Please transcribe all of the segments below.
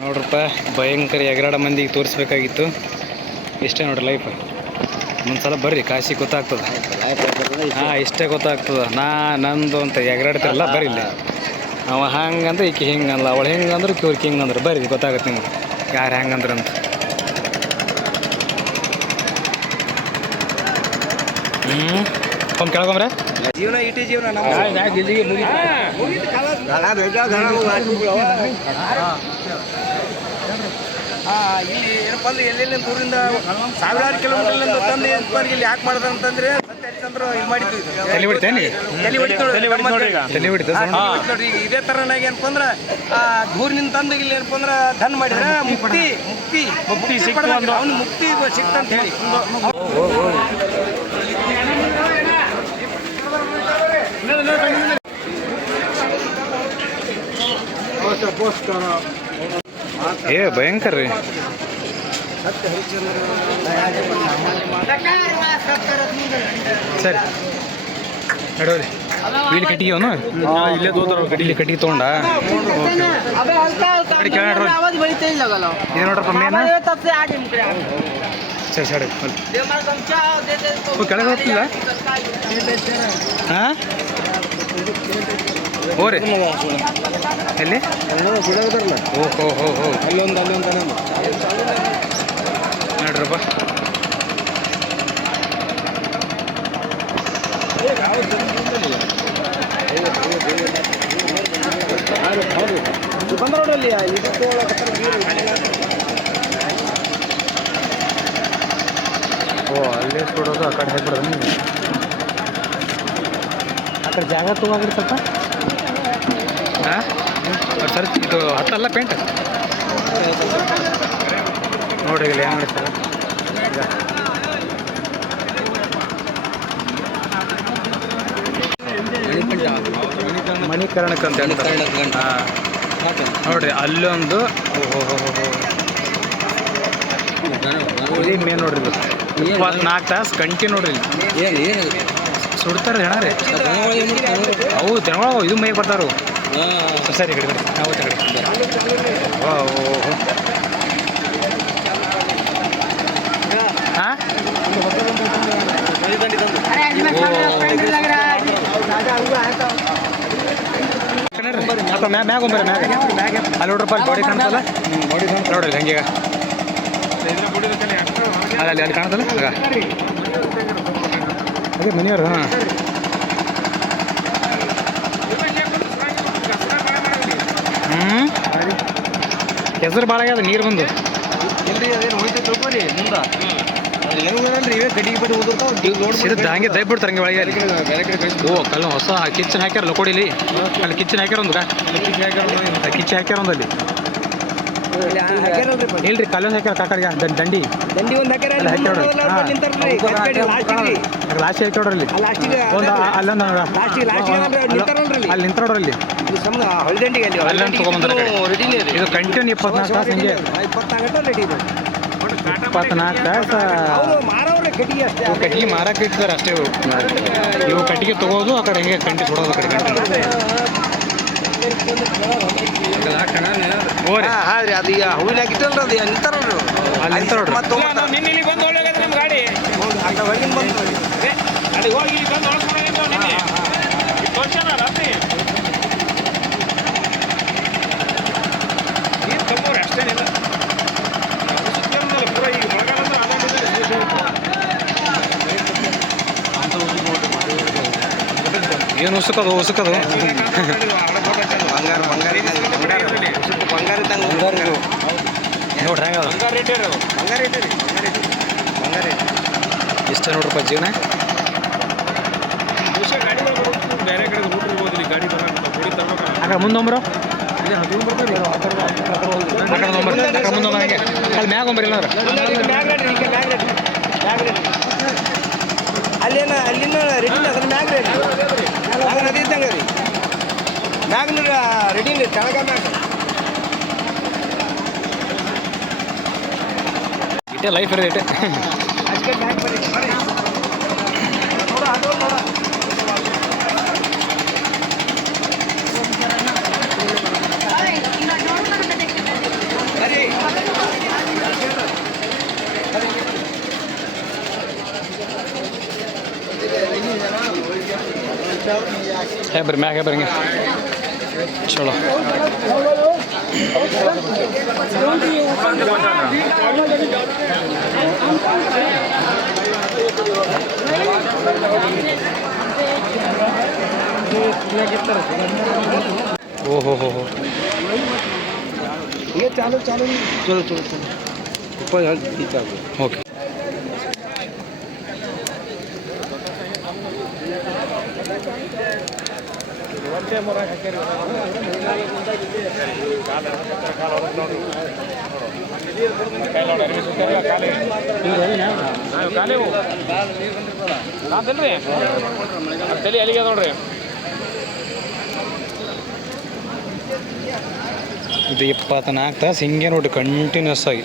ನೋಡ್ರಪ್ಪ, ಭಯಂಕರ ಎಗರಾಡ ಮಂದಿಗೆ ತೋರಿಸ್ಬೇಕಾಗಿತ್ತು. ಇಷ್ಟೇ ನೋಡ್ರಿ ಲೈಫ್ ಒಂದ್ಸಲ ಬರ್ರಿ, ಕಾಶಿ ಗೊತ್ತಾಗ್ತದ. ಹಾಂ, ಇಷ್ಟೇ ಗೊತ್ತಾಗ್ತದ. ನಾ, ನಂದು ಅಂತ ಎಗರಾಡ್ತಿರಲ್ಲ, ಬರ್ರಿ ಇಲ್ಲಿ. ಅವ ಹಂಗಂದ್ರೆ ಈಕೆ ಹಿಂಗಲ್ಲ ಅವಳು ಹೆಂಗಂದ್ರೆ ಕಿವ್ರಿಗೆ ಹಿಂಗಂದ್ರೆ. ಬರ್ರಿ ಗೊತ್ತಾಗತ್ತೆ ನಿಮ್ಗೆ. ಯಾರು ಹೆಂಗಂದ್ರೆ ಅಂತ. ಹ್ಞೂ ಕೊಂದ್ ಕೇಳ್ಕೊಂಬ್ರೆ ಜೀವನ ಇಟ್ಟಿ ಜೀವನ ನಮ್ಮ ಇಲ್ಲಿ ಏನಪ್ಪ ಅಂದ್ರೆ ಎಲ್ಲೆಲ್ಲಿ ದೂರಿಂದ ಸಾವಿರಾರು ಕಿಲೋಮೀಟರ್ಲಿಂದ ತಂದು ಇಲ್ಲಿ ಯಾಕೆ ಮಾಡ್ತಾರೆ ಅಂತಂದ್ರೆ ಇದು ತರನಾಗ ಏನಪ್ಪ ಅಂದ್ರೆ ಆ ದೂರಿನಿಂದ ತಂದು ಇಲ್ಲಿ ಏನಪ್ಪ ಅಂದ್ರ ಧನ್ ಮಾಡಿದ್ರೆ ಮುಕ್ತಿ ಮುಕ್ತಿ ಮುಕ್ತಿ ಸಿಕ್ತು ಅವ್ನು ಮುಕ್ತಿ ಸಿಕ್ತಂತ ಹೇಳಿ. ಏ ಭಯಂಕರ ರೀ ಸರಿ ನಡೋರಿ ಇಲ್ಲಿ ಕಟ್ಟಿಗೆ ಅವನು ಇಲ್ಲೇ ತೋತಾರ ಇಲ್ಲಿ ಕಟ್ಟಿಗೆ ತೊಗೊಂಡ ಏನು ನೋಡ್ರಪ್ಪ ಮೇನ ಸರಿ ಸರಿ ಕೆಳಗೆ ಹೋಗ್ತಿಲ್ಲ ಹಾಂ ಹೋರಿ ಎಲ್ಲಿ? ಓ ಹೋ ಹೋ ಹೋ ಅಲ್ಲೊಂದು ಅಲ್ಲೊಂದು ನೋಡ್ರಪ್ಪ. ಓ, ಅಲ್ಲೇ ಕೊಡೋದು ಆ ಕಡೆ ಹಾಕ್ಬಿಡೋದು ಆ ಕಡೆ ಜಾಗ ತುಂಬ ಹಾಂ ಸರ್ ಇದು ಹತ್ತಲ್ಲ ಪೇಂಟ್ ನೋಡಿ ಇಲ್ಲಿ ಏನು ಮಾಡ್ತಾರೆ ಮಣಿಕರ್ಣಕ್ಕೆ ಅಂತ ನೋಡ್ರಿ ಅಲ್ಲೊಂದು ಮೇನ್ ನೋಡ್ರಿ ಇದು ಇಪ್ಪತ್ನಾಲ್ಕು ತಾಸು ಕಂಟಿ ನೋಡ್ರಿ ಏನು ಏನು? ಸುಡ್ತಾರೆ ಜನ ರೀ. ಅವು ಇದು ಮೈ ಬರ್ತಾರು ಸರಿ ಕಡೆ ಬರ್ರಿ. ನಾವು ಕಡೆ. ಹಾಂ? ಅಥವಾ ಮ್ಯಾ ಮ್ಯಾಗ ಒಂಬರ್ರಿ ಮ್ಯಾಗ. ಅಲ್ಲಿ ನೋಡ್ರಪ್ಪ ಅಲ್ಲಿ ಬಾಡಿ ಕಾಣ್ತಲ್ಲ? ಬಾಡಿ ನೋಡ್ರಿ ಹಂಗೆ ಅಲ್ಲಿ ಅಲ್ಲಿ ಕಾಣ್ತಲ್ಲ? ಅದೇ ಮನೆಯವ್ರು. ಹಾಂ ಹ್ಞೂ ಹೆಸರು ಭಾಳ ಆಗ್ಯದ ನೀರು ಬಂದು. ಇಲ್ರಿ ಅದೇನು ಹೋಯ್ತು ತಿಳ್ಕೊರಿ ಮುಂದೆ. ಹಂಗೆ ದಯ ಬಿಡ್ತಾರೆ ಹಂಗೆ ಒಳಗೆ ಓ ಕಲ್ಲು ಹೊಸ ಕಿಚನ್ ಹಾಕ್ಯಾರ ಲಕೋಡಿಲಿ ಅಲ್ಲಿ ಕಿಚನ್ ಹಾಕ್ಯಾರ ಒಂದು ಕಿಚನ್ ಹಾಕ್ಯಾರ ಒಂದು ಅಲ್ಲಿ ಹಾಕ್ಯಾರಲ್ರಿ ಇಲ್ರಿ ಕಲ್ಲೊಂದು ಹಾಕ್ಯಾರ ಕಾಕಡಿಗೆ ದಂಡಿ. ದಂಡಿ ಒಂದು ಹಾಕ್ಯಾರ ಅಲ್ಲಿ ಲಾಸ್ಟ್ ಐತೆ ನೋಡ್ರಿ ಅಲ್ಲಿ. ಒಂದು ನಿಂತಾರಲ್ರಿ ಅಲ್ಲಿ? ನಿಂತ ನೋಡ್ರಿ ಅಲ್ಲಿ. ಇದು ಅಲ್ಲಿ ತೊಗೊಂಬಂದಾರೆ ಕಂಟಿನ್ಯೂ ಇಪ್ಪತ್ನಾಲ್ಕು ತಾಸು ಹಿಂಗೆ. ಇಪ್ಪತ್ತಾರು ಗಂಟೆ ರೆಡಿ ಇದೆ. ಇಪ್ಪತ್ನಾಲ್ಕು ತಾಸು. ಕಟ್ಟಿಗೆ ಅಷ್ಟೇ. ಇವು ಕಟ್ಟಿಗೆ ಮಾರಕ್ಕೆ ಇಟ್ಟಿದ್ದಾರೆ ಅಷ್ಟೇ ಇವು. ಇವು ಕಟ್ಟಿಗೆ ತಗೋದು ಆ ಕಡೆ ಹಿಂಗೆ ಕಂಟಿ ಕೊಡೋದು ಆ ಕಡೆ. ಕಂಟಿ ಓರಿ ಹಾ ಹಾ ರೀ ಅದು ಈಗ ಹೂವಿನ ಅದು. ಅಲ್ಲಿ ನಿಂತಾರ. ಮತ್ತೆ. ಇಲ್ಲಿ ಬಂದು ನಮ್ಮ ಗಾಡಿ ಬಂದು ಅಲ್ಲಿ ಹೋಗಿ ಇಲ್ಲಿ ಬಂದು ಒಳಸ್ಕೊಂಡು ನಿನ್ನೆ ತೋರ್ಸ್ಯಾರ ರಾತ್ರಿ ನೀರು ಕಮ್ಮವ್ರಿ ಅಷ್ಟೇನಿಲ್ಲ ಸುತ್ತಮುತ್ತಲು ಪೂರ ಈಗ ಮಳೆಗಾಲ ಅಂದ್ರೆ ಆಗಾಗಿದೆ. ಏನು ಉಸುಕದು ಉಸುಕದು ಬಂಗಾರ ಬಂಗಾರ ಬಂಗಾರ ತಂಗ ಬಂಗಾರ. ನೋಡ್ರಿ ಹೆಂಗ ಬಂಗಾರ ರೇಟ್ ಇರೋದು ಬಂಗಾರ ರೇಟ್ ರೀ ಬಂಗಾರ ರೇಟ್ ಇಷ್ಟ ನೋಡ್ರಪ್ಪ ಜೀವನ. ಬೇರೆ ಕಡೆ ರೂಟ್ ಇರ್ಬೋದು ಇಲ್ಲಿ ಗಾಡಿ ಬರೋಂಥ ಮುಂದೊಂಬರು ಅಲ್ಲೇನ ಅಲ್ಲಿನ ರೆಡಿ ಅದ್ರ ಮ್ಯಾಗ್ ರೆಡಿ. ಮ್ಯಾಗ ನದಿ ಇದ್ದಂಗೆ ರೀ. Life for it. Let's get back for it. चलो। ओ हो हो। हो ये चालू चालू। चलो चलो चलो। ऊपर ओके। नीचे ಓಕೆ ಕಾಲೇವು ಕಾಂತಲ್ರಿ ತಲೆ ಅಲ್ಲಿಗೆ ಅದ ನೋಡ್ರಿ. ಇದು ಇಪ್ಪತ್ನಾಲ್ಕು ತಾಸು ಹಿಂಗೆ ನೋಡಿ ಕಂಟಿನ್ಯೂಸ್ ಆಗಿ.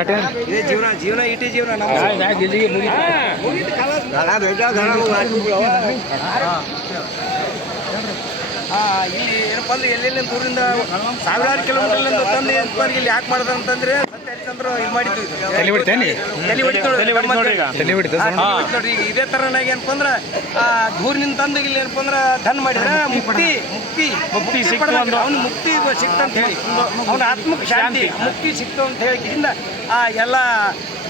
ಅಟೇನ್ ಇದೇ ಜೀವನ ಜೀವನ ಇಟೇ ಜೀವನ ನಮ್ಮ ಆ, ಇಲ್ಲಿ ಏನಪ್ಪ ಅಂದ್ರೆ ಎಲ್ಲೆಲ್ಲಿಂದ ದೂರಿಂದ ಸಾವಿರಾರು ಕಿಲೋಮೀಟರ್ ತಂದು ಇಲ್ಲಿ ಯಾಕೆ ಮಾಡ್ತಾರೆ ನೋಡ್ರಿ ಈಗ. ಇದೇ ತರನಾಗ ಏನಪ್ಪ ಅಂದ್ರೆ ಆ ದೂರಿನಿಂದ ತಂದು ಇಲ್ಲಿ ಏನಪ್ಪ ಅಂದ್ರೆ ಧನ್ ಮಾಡಿದ್ರೆ ಮುಕ್ತಿ ಮುಕ್ತಿ. ಮುಕ್ತಿ ಸಿಕ್ತು ಅವ್ನು ಮುಕ್ತಿ ಸಿಕ್ತು ಅಂತ ಹೇಳಿ. ಅವನ ಆತ್ಮಕ್ಕೆ ಶಾಂತಿ ಮುಕ್ತಿ ಸಿಕ್ತು ಅಂತ ಹೇಳಿ. ಹಿಂದ ಆ ಎಲ್ಲ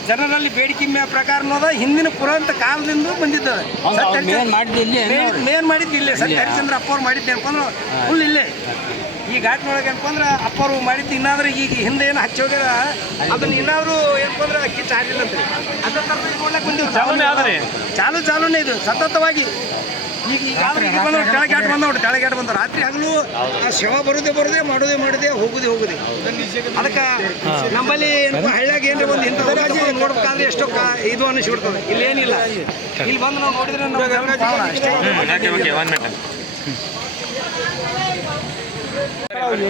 ಜನರಲ್ಲಿ ಬೇಡಿಕೆ ಪ್ರಕಾರ ಪ್ರಕಾರನೋದ ಹಿಂದಿನ ಪುರಾಂತ ಕಾಲದಿಂದ ಬಂದಿದ್ದದ. ಮೇನ್ ಮಾಡಿದ್ದು ಇಲ್ಲೇ ಸತ್ಯ ಹರಿಚಂದ್ರ ಅಪ್ಪ ಅವ್ರು ಮಾಡಿದ್ದೆ ಅಂದ್ರೆ ಫುಲ್ ಇಲ್ಲೇ. ಈ ಘಾಟ್ನೊಳಗೆ ಏನಪ್ಪಂದ್ರೆ ಅಪ್ಪರು ಮಾಡಿದ್ದು ಇನ್ನಾದ್ರೆ ಈಗ ಹಿಂದೆ ಏನು ಹಚ್ಚಿ ಹೋಗ್ಯಾರ ಅದನ್ನ ಇನ್ನಾದ್ರೂ ಏನಪ್ಪ ಅಂದ್ರೆ ಕಿಚ್ಚ ಹಾಕಿಲ್ಲ ಅಂತ ಅದ ಥರ ನೋಡ್ಲಕ್ಕೆ ಬಂದಿವಿ ಚಾಲು ಚಾಲೂನೇ ಇದು ಸತತವಾಗಿ. ಈಗ ಈಗ ಆದ್ರೆ ಈಗ ಬಂದವ್ರು ಕೆಳಗೆ ಆಟ ಬಂದವ್ರು ಕೆಳಗೆ ಆಟ ಬಂದವ್ರು. ರಾತ್ರಿ ಹಗಲು ಆ ಶವ ಬರುದೇ ಬರುದೇ ಮಾಡೋದೇ ಮಾಡೋದೇ ಹೋಗುದೇ ಹೋಗುದೇ. ಅದಕ್ಕೆ ನಮ್ಮಲ್ಲಿ ಹಳ್ಳಿಯಾಗ ಏನ್ರಿ ಒಂದು ಇಂಥದ್ದು ನೋಡ್ಬೇಕಾದ್ರೆ ಎಷ್ಟೋ ಇದು ಅನಿಸ್ಬಿಡ್ತದೆ. ಇಲ್ಲೇನಿಲ್ಲ ಇಲ್ಲಿ ಬಂದು ನಾವು ನೋಡಿದ್ರೆ ಅಷ್ಟೇ. ಬರ್ರಿ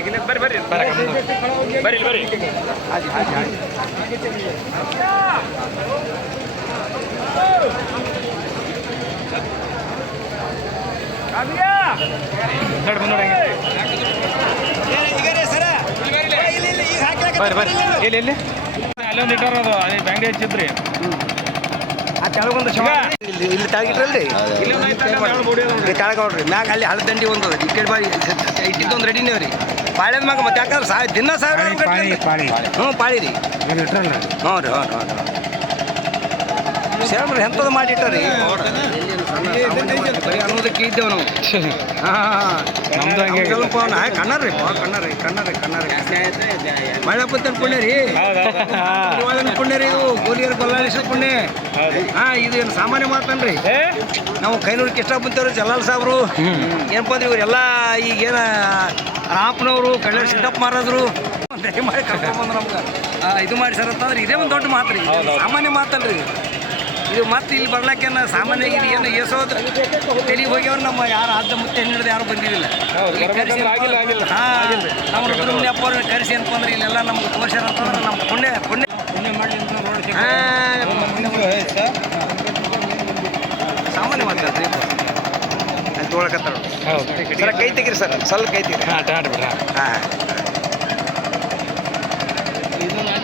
ಇಲ್ಲಿ ಬರ್ರಿ ಬರ್ರಿ ಬರ್ರಿ ಇಲ್ಲಿ ಬರ್ರಿ ಇಲ್ಲಿ ಬರ್ರಿ. ಬರ್ರಿ. ಎಲ್ಲಿ ಎಲ್ಲಿ? ಅಲ್ಲೊಂದು ಅದು ಬ್ಯಾಂಗ್ಡಿ ಹಚ್ಚಿದ್ರಿ ಆ ಶವ ನೋಡ್ರಿ. ಮ್ಯಾಗ ಅಲ್ಲಿ ಹಳದಂಡಿ ಒಂದು. ಈ ಕಡೆ ಬಾರಿ ಇಟ್ಟಿದ್ದು ಒಂದು ರೆಡಿನೇ ರೀ ಪಾಳ್ಯದ ಮ್ಯಾಗ ಮತ್ತೆ ಯಾಕಂದ್ರೆ ಸಾ ದಿನ ಸಾವಿರ ಹ್ಞೂ ಪಾಳಿ ರೀ ಹ್ಞೂ ರೀ ಹ್ಞೂ ರೀ ಹ್ಞೂ ರೀ ಸೇರ್ರಿ ಎಂಥದ್ದು ಮಾಡಿಟ್ಟಾರಿ? ಬರೀ ಅನ್ನೋದಕ್ಕೆ ಇದ್ದೇವೆ ನಾವು ಹಾಂ ನಮ್ದು ಹಂಗೆ ಸ್ವಲ್ಪ ಕನ್ನಡ ಕಣ್ಣರಿ ಕಣ್ಣರಿ ಕಣ್ಣರಿ ರೀ ಕನ್ನಡ ರೀ ಕನ್ನಡ ರೀ ಮಳೆ ಪುತ್ತನ ಪುಣ್ಯ ರೀ. ಇವಾಗಿನ ಪುಣ್ಯ ರೀ ಇದು ಗೋಲಿಯರ್ ಬಲ್ಲಾಳಿಸೋ ಪುಣ್ಯ. ಹಾಂ ಇದು ಏನು ಸಾಮಾನ್ಯ ಮಾತನ್ರಿ ನಾವು ಕೈನೂರಕ್ಕೆ ಇಷ್ಟ ಬಂತೇವ್ರಿ ಜಲಾಲ್ ಸಾಬ್ರು. ಏನಪ್ಪ ಅಂದ್ರೆ ಇವರೆಲ್ಲ ಈಗೇನ ರಾಮಪ್ಪನವರು ಕಳ್ಳರ್ ಸಿದ್ದಪ್ಪ ಮಾರಾದ್ರು. ದಯಮಾಡಿ ಕರ್ಕೊಂಡ್ಬಂದು ನಮ್ಗೆ. ಇದು ಮಾಡಿ ಸರ್ ಅಂತಂದ್ರೆ ಇದೇ ಒಂದು ದೊಡ್ಡ ಮಾತು ರೀ ಸಾಮಾನ್ಯ ಮಾತಲ್ರಿ. ಇದು. ಮತ್ತೆ ಇಲ್ಲಿ ಬರ್ಲಕ್ಕೆ ಸಾಮಾನ್ಯ ಇದು ಏನು ಏಸೋದು ತೆಲಿಗೆ ಹೋಗ್ಯವ್ರು ನಮ್ಮ ಯಾರು ಆದ ಮುತ್ತೆ ಹಿಡಿದು ಯಾರು ಬಂದಿರಲಿಲ್ಲ ಬರ್ಬೇಕಂದ್ರೆ ಆಗಿಲ್ಲ, ಆಗಿಲ್ಲ. ಹಾಂ ನಮ್ಮ ರುದ್ರಮುನಿ ಅಪ್ಪ ಅವ್ರನ್ನ ಕರೆಸಿ ಅಂತಂದ್ರೆ ಅಂದ್ರೆ ಇಲ್ಲೆಲ್ಲ ನಮ್ಗೆ ತೋರ್ಸ್ಯಾರ ಅಂತಂದ್ರೆ ನಮ್ಮ ಪುಣ್ಯ ಪುಣ್ಯ. ಪುಣ್ಯ ಮಾಡಿ ಸಾಮಾನ್ಯ ಮಾತಾಡ್ರಿ ತೊಗೊಳಕತ್ತಾರ ಸರ ಕೈ ತೆಗೀರಿ ಸರ್ ಸ್ವಲ್ಪ ಕೈ ತೆಗೀರಿ. ಹಾಂ. ಹಾಂ.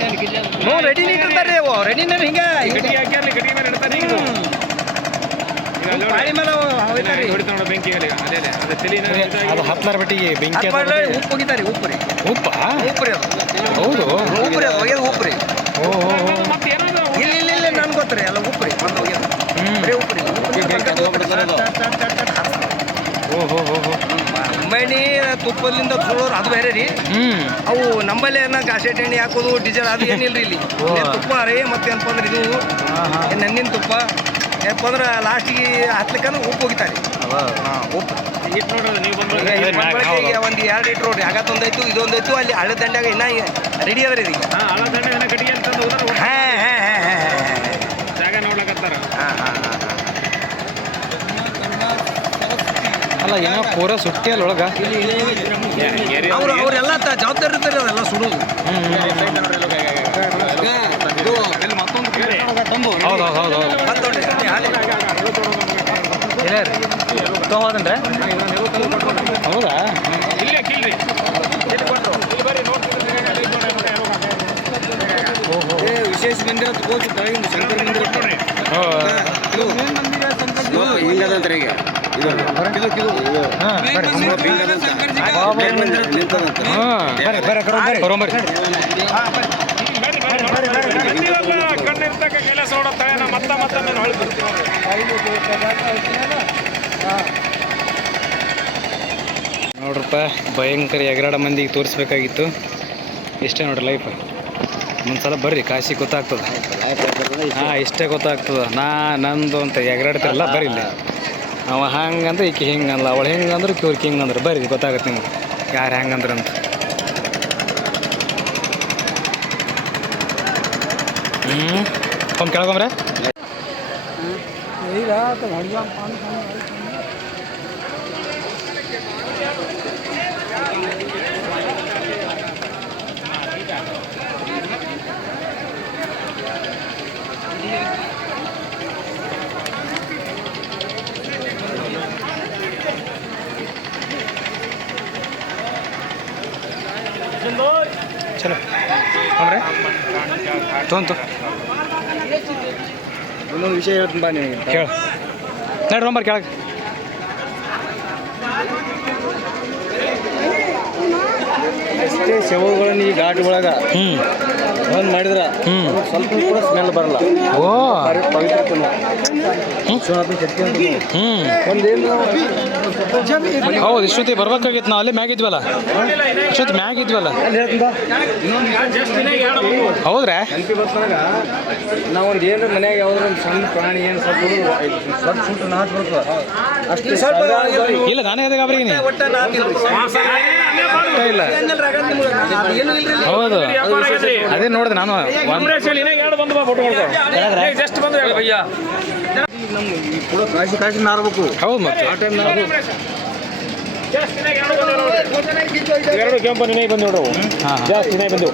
ಹ್ಞೂ ರೆಡಿ ಇಟ್ಟಿರ್ತಾರೆ ಅವು ರೆಡಿನೇ ಹಿಂಗೆ ಹಾಕ್ಯಾರ್ಲಿ ಗಡಿ ಮೇಲೆ ಇಡ್ತಾರೆ ಅಲ್ಲಿ ನೋಡಿ. ಪಾಳಿ ಮೇಲೆ ನೋಡು ಬೆಂಕಿ ಅಲ್ಲೇ ಅದೇ ಅದೇ. ಅದು ಹತ್ತಲಾರ ಬಟ್ಟಿಗೆ ಬೆಂಕಿ. ಉಪ್ಪು ಹೋಗಿದ್ದಾರೆ ಉಪ್ಪು ರೀ. ಉಪ್ಪಾ? ಉಪ್ಪು ರೀ ಅದು. ಹೌದು. ಉಪ್ಪು ರೀ ಅದು ಒಗೆದು ಉಪ್ಪು ರೀ. ಓ ಓ ಓ. ಮತ್ತೆ ಏನದು ಇಲ್ಲಿ ಇಲ್ಲ ಇಲ್ಲಿ ನನ್ಗೆ ಗೊತ್ತ್ರಿ ಉಪ್ಪು ರೀ. ಬಂದು ಒಗೆದು ಹ್ಮ್. ಬರೀ ಉಪ್ಪು ರೀ. ಓ ಹೋ ಹೋ ಹೋ. ಅಂಬಾಣಿ ತುಪ್ಪದಿಂದ ಸುಳೋರು ಅದು ಬೇರೆ ರೀ. ಹ್ಮ್. ಅವು ನಂಬಲ್ಲಿ ಏನ ಗಾಸೆಟ್ ಎಣ್ಣೆ ಹಾಕೋದು ಡೀಸೆಲ್ ಅದು ಏನಿಲ್ಲ ಇಲ್ಲಿ. ಇಲ್ಲೇ ತುಪ್ಪ ರೀ ಮತ್ತೆ ಏನಪ್ಪ ಅಂದ್ರೆ ಇದು. ನಂದಿನ ಹಾಂ ಏನ್ ನನ್ನಿನ ತುಪ್ಪ. ಏನಪ್ಪ ಅಂದ್ರೆ ಲಾಸ್ಟಿಗೆ ಹತ್ಲಿಕ್ಕಂದ್ರೆ ಉಪ್ಪು ಹೋಗಿತಾರೆ. ಇಟ್ಟು ನೋಡ್ರಿ ನೀವು ಬಂದ್ರೆ. ಅದೇ ಮ್ಯಾಗ್ ಹೌದು. ಒಂದು ಎರಡು ಇಟ್ಟು ನೋಡ್ರಿ. ಆಗತ್ತೊಂದಾಯ್ತು ಇದೊಂದಾಯ್ತು ಅಲ್ಲಿ ಹಳೆ ದಂಡ್ಯಾಗ ಇನ್ನ ರೆಡಿ ಅದ ರೀ ಈಗ ಹಾ ಹಳ ದಂಡೆ ಕಟ್ಟಿಗೆ ಅಂತಂದು ಹೋದ್ರೆ ಹಾ ಹಾ ಹಾ ಹಾ ಜಾಗ ನೋಡ್ಲಕತ್ತಾರ ಹಾ ಹಾ ಹಾ ಅಲ್ಲ ಏನೋ ಪೂರ ಸುಟ್ಟಿ ಅಲ್ಲ ಒಳಗ ಅವ್ರು ಅವರೆಲ್ಲ ಜವಾಬ್ದಾರಿ ಇರ್ತಾರೆ ಅವರೆಲ್ಲ ಸುಡೋದು. ಹೌದು. ಹೌದು. ಹೌದು ಹೌದು ಬಂದ್ ನೋಡ್ರಿ ಅಲ್ಲಿ ಹಾಲಿ. ಇಲ್ಲ ರೀ ತೊಗೊಂಡ್ರೆ ಹೌದಾ. ಇಲ್ಲೇ ಕಿಲ್ರಿ ಎಲ್ಲಿ ಕೊಟ್ರು? ಇಲ್ಲಿ ಬರ್ರಿ ನೋಡ್ತಿದ್ರೆ ವಿಶೇಷ ಮಂದಿರ ಶಂಕರ ಮಂದಿರ ಹಿಂಗದಂತ್ರಿ ಈಗ? ಕಣ್ಣಿರ್ತಕ್ಕ ಕೆಲಸ ನಾ ಮತ್ತ ಮತ್ತೊಮ್ಮೆ ನೋಡ್ರಪ್ಪ ಭಯಂಕರ ಎಗರಾಡ ಮಂದಿಗೆ ತೋರಿಸ್ಬೇಕಾಗಿತ್ತು. ಇಷ್ಟೇ ನೋಡ್ರಿ ಲೈಫ್ ಒಂದ್ಸಲ ಬರ್ರಿ ಕಾಶಿ ಗೊತ್ತಾಗ್ತದ. ಹಾಂ ಇಷ್ಟೇ ಗೊತ್ತಾಗ್ತದ. ನಾ ನಂದು ಅಂತ ಎಗರಾಡ್ತಿರಲ್ಲ ಬರ್ರಿ ಇಲ್ಲಿ. ಅವ ಹಂಗಂದ್ರೆ ಈಕೆ ಹಿಂಗಲ್ಲ ಅವಳು ಹೆಂಗಂದ್ರೆ ಇವ್ರಿಗೆ ಹಿಂಗಂದ್ರೆ. ಬರ್ರಿ, ಗೊತ್ತಾಗತ್ತೆ ನಿಮ್ಗೆ. ಯಾರು ಹೆಂಗಂದ್ರೆ ಅಂತ. ಹ್ಞೂ ಒಮ್ಮೆ ಕೇಳ್ಕೊಂಬ್ರೆ. ಚಲೋ. ಅಂದ್ರೆ? ತೊಂತು. ಒಂದೊಂದು ವಿಷಯ ಹೇಳ್ತೀನಿ ಬಾ ನಿನಗೆ. ಕೇಳ. ನಡ್ರಿ ರೋಂಬರ್ ಕೆಳಗೆ. ಎಷ್ಟೇ ಶವಗಳನ್ನ ಈ ಘಾಟ್ ಒಳಗ ಹ್ಞೂ ಒಂದು ಮಾಡಿದ್ರ ಹ್ಞೂ ಸ್ವಲ್ಪ ಕೂಡ ಸ್ಮೆಲ್ ಬರಲ್ಲ. ಓ. ಪವಿತ್ರ ಹ್ಞೂ ಒಂದೇನು ಹೌದು ಇಷ್ಟೊತ್ತಿ ಬರ್ಬೇಕಾಗಿತ್ತು ನಾವು ಅಲ್ಲೇ ಮ್ಯಾಗ ಇದ್ವಲ್ಲ. ಇಷ್ಟೊತ್ತು ಬಂದು ಹೌದ್ರಾ? ಒಂದು ಏನು ಮನ್ಯಾಗ ಯಾವ್ದು ಒಂದು ಸಣ್ಣ ಪ್ರಾಣಿ ಏನು ಸ್ವಲ್ಪ ಸ್ವಲ್ಪ ಸುಟ್ಟು ನಾಚ್ ಬರ್ತದ ಅಷ್ಟು ಇಲ್ಲ, ನಾನೇ ಅದೇ ಅವರಿಗೆ ಇಲ್ಲ ಹೌದು. ಅದೇ ನೋಡಿದೆ ನಾನು. ಜಸ್ಟ್ ಬಂದು ಕೂಡ ಕಾಶಿ ಕಾಶಿ ನಾರ್ಬೇಕು ಹೌದು ಮತ್ತೆ ಆ ಟೈಮ್ ನಾವು ಎರಡು ಕೆಂಪು ನಿನಗೆ ಬಂದು ನೋಡು. ಹಾಂ ಜಾಸ್ತಿ ಬಂದು.